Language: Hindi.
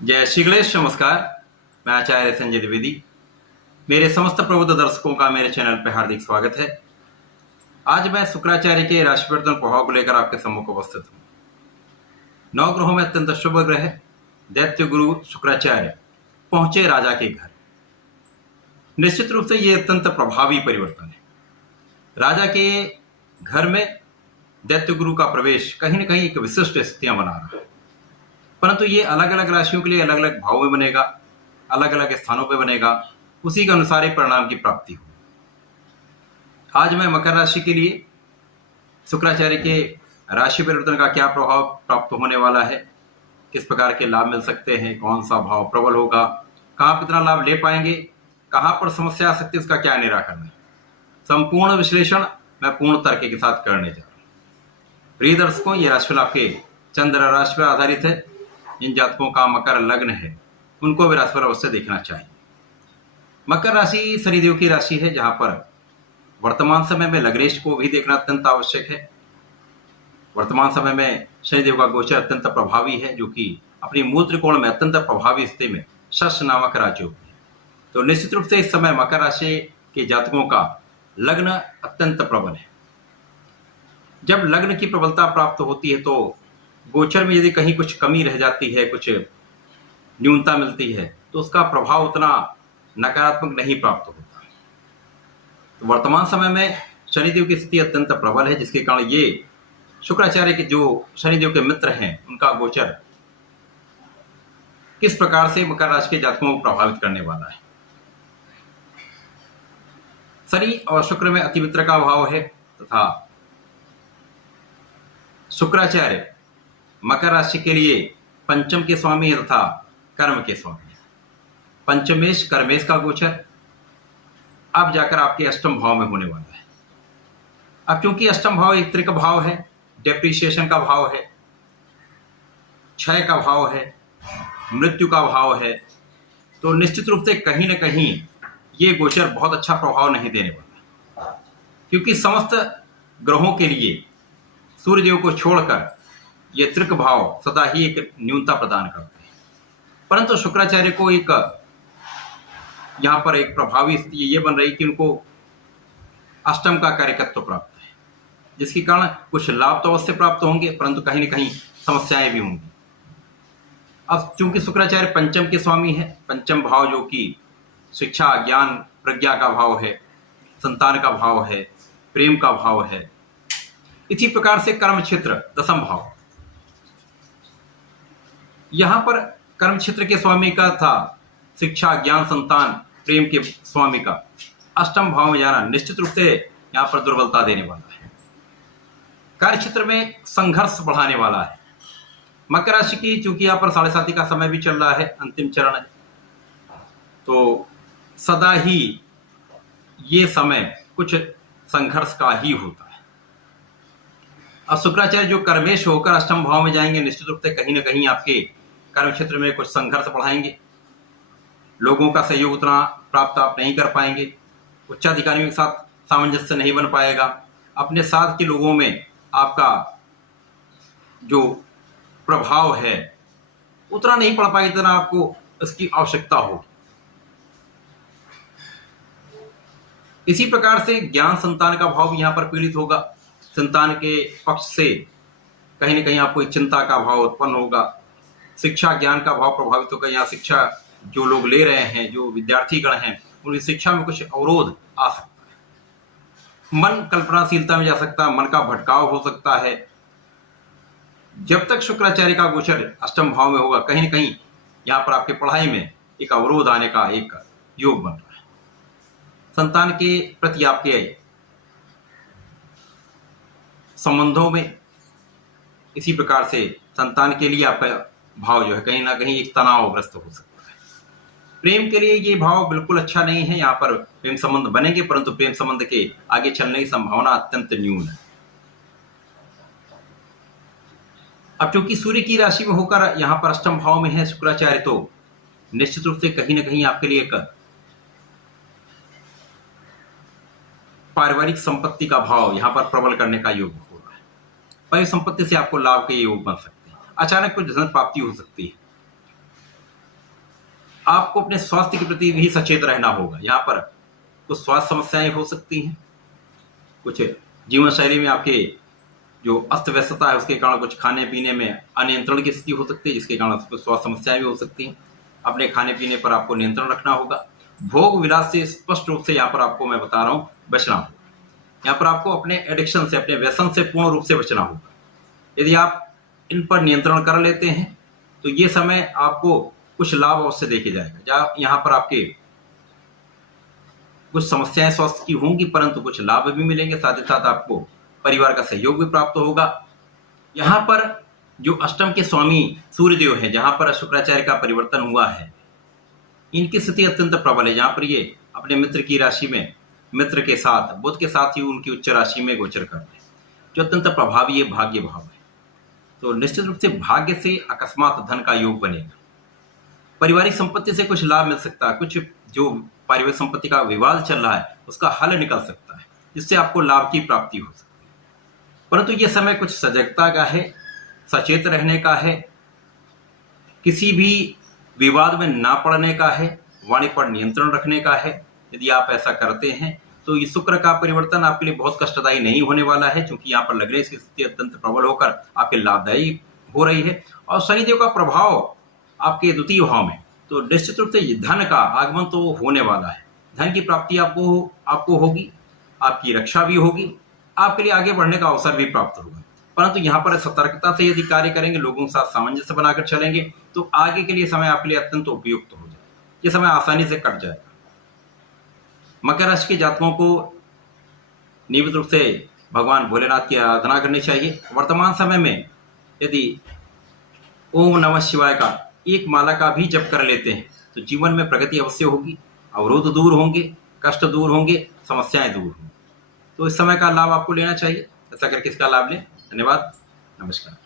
जय श्री गणेश। नमस्कार। मैं आचार्य संजय द्विवेदी। मेरे समस्त प्रबुद्ध दर्शकों का मेरे चैनल पर हार्दिक स्वागत है। आज मैं शुक्राचार्य के राशि परिवर्तन प्रभाव को लेकर आपके सम्मुख उपस्थित हूँ। नौ ग्रहों में अत्यंत शुभ ग्रह दैत्य गुरु शुक्राचार्य पहुंचे राजा के घर। निश्चित रूप से ये अत्यंत प्रभावी परिवर्तन है। राजा के घर में दैत्य गुरु का प्रवेश कहीं न कहीं एक विशिष्ट स्थितियां बना रहा है, परंतु ये अलग अलग राशियों के लिए अलग अलग भाव में बनेगा, अलग अलग स्थानों पर बनेगा, उसी के अनुसार ही परिणाम की प्राप्ति हो। आज मैं मकर राशि के लिए शुक्राचार्य के राशि परिवर्तन का क्या प्रभाव प्राप्त होने वाला है, किस प्रकार के लाभ मिल सकते हैं, कौन सा भाव प्रबल होगा, कहाँ कितना लाभ ले पाएंगे, कहाँ पर समस्या आ सकती है, उसका क्या निराकरण है, संपूर्ण विश्लेषण मैं पूर्ण तर्क के साथ करने जा रहा हूँ। प्रिय दर्शकों, ये राशिफल आपके चंद्र राशि पर आधारित है। जिन जातकों का मकर लग्न है उनको भी राशिफल अवश्य देखना चाहिए। मकर राशि शनिदेव की राशि है, जहां पर वर्तमान समय में लग्नेश को भी देखना अत्यंत आवश्यक है। वर्तमान समय में शनिदेव का गोचर अत्यंत प्रभावी है, जो कि अपनी मूल त्रिकोण में अत्यंत प्रभावी स्थिति में शश नामक राजयोग है। तो निश्चित रूप से इस समय मकर राशि के जातकों का लग्न अत्यंत प्रबल है। जब लग्न की प्रबलता प्राप्त होती है तो गोचर में यदि कहीं कुछ कमी रह जाती है, कुछ न्यूनता मिलती है, तो उसका प्रभाव उतना नकारात्मक नहीं प्राप्त होता। तो वर्तमान समय में शनिदेव की स्थिति अत्यंत प्रबल है, जिसके कारण ये शुक्राचार्य के जो शनिदेव के मित्र हैं उनका गोचर किस प्रकार से मकर राशि के जातकों को प्रभावित करने वाला है। शनि और शुक्र में अति मित्र का भाव है तथा शुक्राचार्य मकर राशि के लिए पंचम के स्वामी है तथा कर्म के स्वामी है। पंचमेश कर्मेश का गोचर अब जाकर आपके अष्टम भाव में होने वाला है। अब क्योंकि अष्टम भाव एक त्रिक भाव है, डेप्रिसिएशन का भाव है, क्षय का भाव है, मृत्यु का भाव है, तो निश्चित रूप से कहीं न कहीं ये गोचर बहुत अच्छा प्रभाव नहीं देने वाला, क्योंकि समस्त ग्रहों के लिए सूर्यदेव को छोड़कर ये त्रिक भाव सदा ही एक न्यूनता प्रदान करते हैं। परंतु शुक्राचार्य को एक यहाँ पर एक प्रभावी स्थिति ये बन रही कि उनको अष्टम का कार्यकत्व प्राप्त है, जिसके कारण कुछ लाभ तो अवश्य प्राप्त होंगे, परंतु कहीं न कहीं समस्याएं भी होंगी। अब चूंकि शुक्राचार्य पंचम के स्वामी है, पंचम भाव जो कि शिक्षा, ज्ञान, प्रज्ञा का भाव है, संतान का भाव है, प्रेम का भाव है, इसी प्रकार से कर्म क्षेत्र दसम भाव, यहां पर कर्म क्षेत्र के स्वामी का था शिक्षा, ज्ञान, संतान, प्रेम के स्वामी का अष्टम भाव में जाना निश्चित रूप से यहां पर दुर्बलता देने वाला है। कार्य क्षेत्र में संघर्ष बढ़ाने वाला है। मकर राशि की चूंकि यहां पर 7.5 का समय भी चल रहा है, अंतिम चरण है, तो सदा ही ये समय कुछ संघर्ष का ही होता है। अब शुक्राचार्य जो कर्मेश होकर अष्टम भाव में जाएंगे, निश्चित रूप से कहीं न कहीं आपके कर्म क्षेत्र में कुछ संघर्ष बढ़ाएंगे। लोगों का सहयोग उतना प्राप्त आप नहीं कर पाएंगे, उच्चाधिकारियों के साथ सामंजस्य नहीं बन पाएगा, अपने साथ के लोगों में आपका जो प्रभाव है उतना नहीं पड़ पाएगा जितना आपको इसकी आवश्यकता होगी। इसी प्रकार से ज्ञान, संतान का भाव भी यहाँ पर पीड़ित होगा। संतान के पक्ष से कहीं न कहीं आपको चिंता का भाव उत्पन्न होगा। शिक्षा, ज्ञान का भाव प्रभावित होगा। यहाँ शिक्षा जो लोग ले रहे हैं, जो विद्यार्थीगण हैं, उनकी शिक्षा में कुछ अवरोध आ सकता है। मन कल्पनाशीलता में जा सकता है, मन का भटकाव हो सकता है। जब तक शुक्राचार्य का गोचर अष्टम भाव में होगा, कहीं न कहीं यहाँ पर आपके पढ़ाई में एक अवरोध आने का एक योग बन रहा है। संतान के प्रति आपके संबंधों में इसी प्रकार से संतान के लिए आपका भाव जो है कहीं ना कहीं एक तनावग्रस्त हो सकता है। प्रेम के लिए ये भाव बिल्कुल अच्छा नहीं है। यहाँ पर प्रेम संबंध बनेंगे, परंतु प्रेम संबंध के आगे चलने की संभावना अत्यंत न्यून है। अब क्योंकि सूर्य की राशि में होकर यहाँ पर अष्टम भाव में है शुक्राचार्य, तो निश्चित रूप से कहीं ना कहीं आपके लिए एक पारिवारिक संपत्ति का भाव यहाँ पर प्रबल करने का योग हो रहा है। परिसंपत्ति से आपको लाभ के योग बन सकते हैं। अचानक कुछ धन प्राप्ति हो सकती है। आपको अपने स्वास्थ्य के प्रति भी सचेत रहना होगा। यहाँ पर कुछ स्वास्थ्य समस्याएं हो सकती हैं, कुछ जीवन शैली में आपके जो अस्त व्यस्तता है उसके कारण कुछ खाने पीने में अनियंत्रण की स्थिति हो सकती है, जिसके कारण कुछ स्वास्थ्य समस्याएं भी हो सकती हैं। अपने खाने पीने पर आपको नियंत्रण रखना होगा। भोग विलास से स्पष्ट रूप से यहाँ पर आपको मैं बता रहा हूँ बचना होगा। यहाँ पर आपको अपने एडिक्शन से, अपने व्यसन से पूर्ण रूप से बचना होगा। यदि आप इन पर नियंत्रण कर लेते हैं तो ये समय आपको कुछ लाभ अवश्य देके जाएगा। जहाँ यहाँ पर आपके कुछ समस्याएं स्वास्थ्य की होंगी, परंतु कुछ लाभ भी मिलेंगे। साथ ही साथ आपको परिवार का सहयोग भी प्राप्त होगा। यहाँ पर जो अष्टम के स्वामी सूर्यदेव है, जहाँ पर शुक्राचार्य का परिवर्तन हुआ है, इनकी स्थिति अत्यंत प्रबल है। जहाँ पर ये अपने मित्र की राशि में, मित्र के साथ, बुध के साथ ही उनकी उच्च राशि में गोचर कर रहे हैं, जो अत्यंत प्रभावी है, भाग्य भाव है। तो निश्चित रूप से भाग्य से अकस्मात धन का योग बनेगा। पारिवारिक संपत्ति से कुछ लाभ मिल सकता है। कुछ जो पारिवारिक संपत्ति का विवाद चल रहा है उसका हल निकल सकता है, जिससे आपको लाभ की प्राप्ति हो सकती है। परंतु यह समय कुछ सजगता का है, सचेत रहने का है, किसी भी विवाद में ना पड़ने का है, वाणी पर नियंत्रण रखने का है। यदि आप ऐसा करते हैं तो ये शुक्र का परिवर्तन आपके लिए बहुत कष्टदायी नहीं होने वाला है, क्योंकि यहाँ पर लगने की स्थिति अत्यंत प्रबल होकर आपके लाभदायी हो रही है। और शनिदेव का प्रभाव आपके द्वितीय भाव में, तो निश्चित रूप से धन का आगमन तो होने वाला है। धन की प्राप्ति आपको होगी, आपकी रक्षा भी होगी, आपके लिए आगे बढ़ने का अवसर भी प्राप्त होगा। परंतु यहाँ पर सतर्कता से यदि कार्य करेंगे, लोगों के साथ सामंजस्य बनाकर चलेंगे, तो आगे के लिए समय आपके लिए अत्यंत उपयुक्त हो जाएगा। ये समय आसानी से कट जाएगा। मकर राशि के जातकों को नियमित रूप से भगवान भोलेनाथ की आराधना करनी चाहिए। वर्तमान समय में यदि ओम नमः शिवाय का एक माला का भी जप कर लेते हैं तो जीवन में प्रगति अवश्य होगी, अवरोध दूर होंगे, कष्ट दूर होंगे, समस्याएं दूर होंगी। तो इस समय का लाभ आपको लेना चाहिए। ऐसा करके इसका लाभ लें। धन्यवाद, नमस्कार।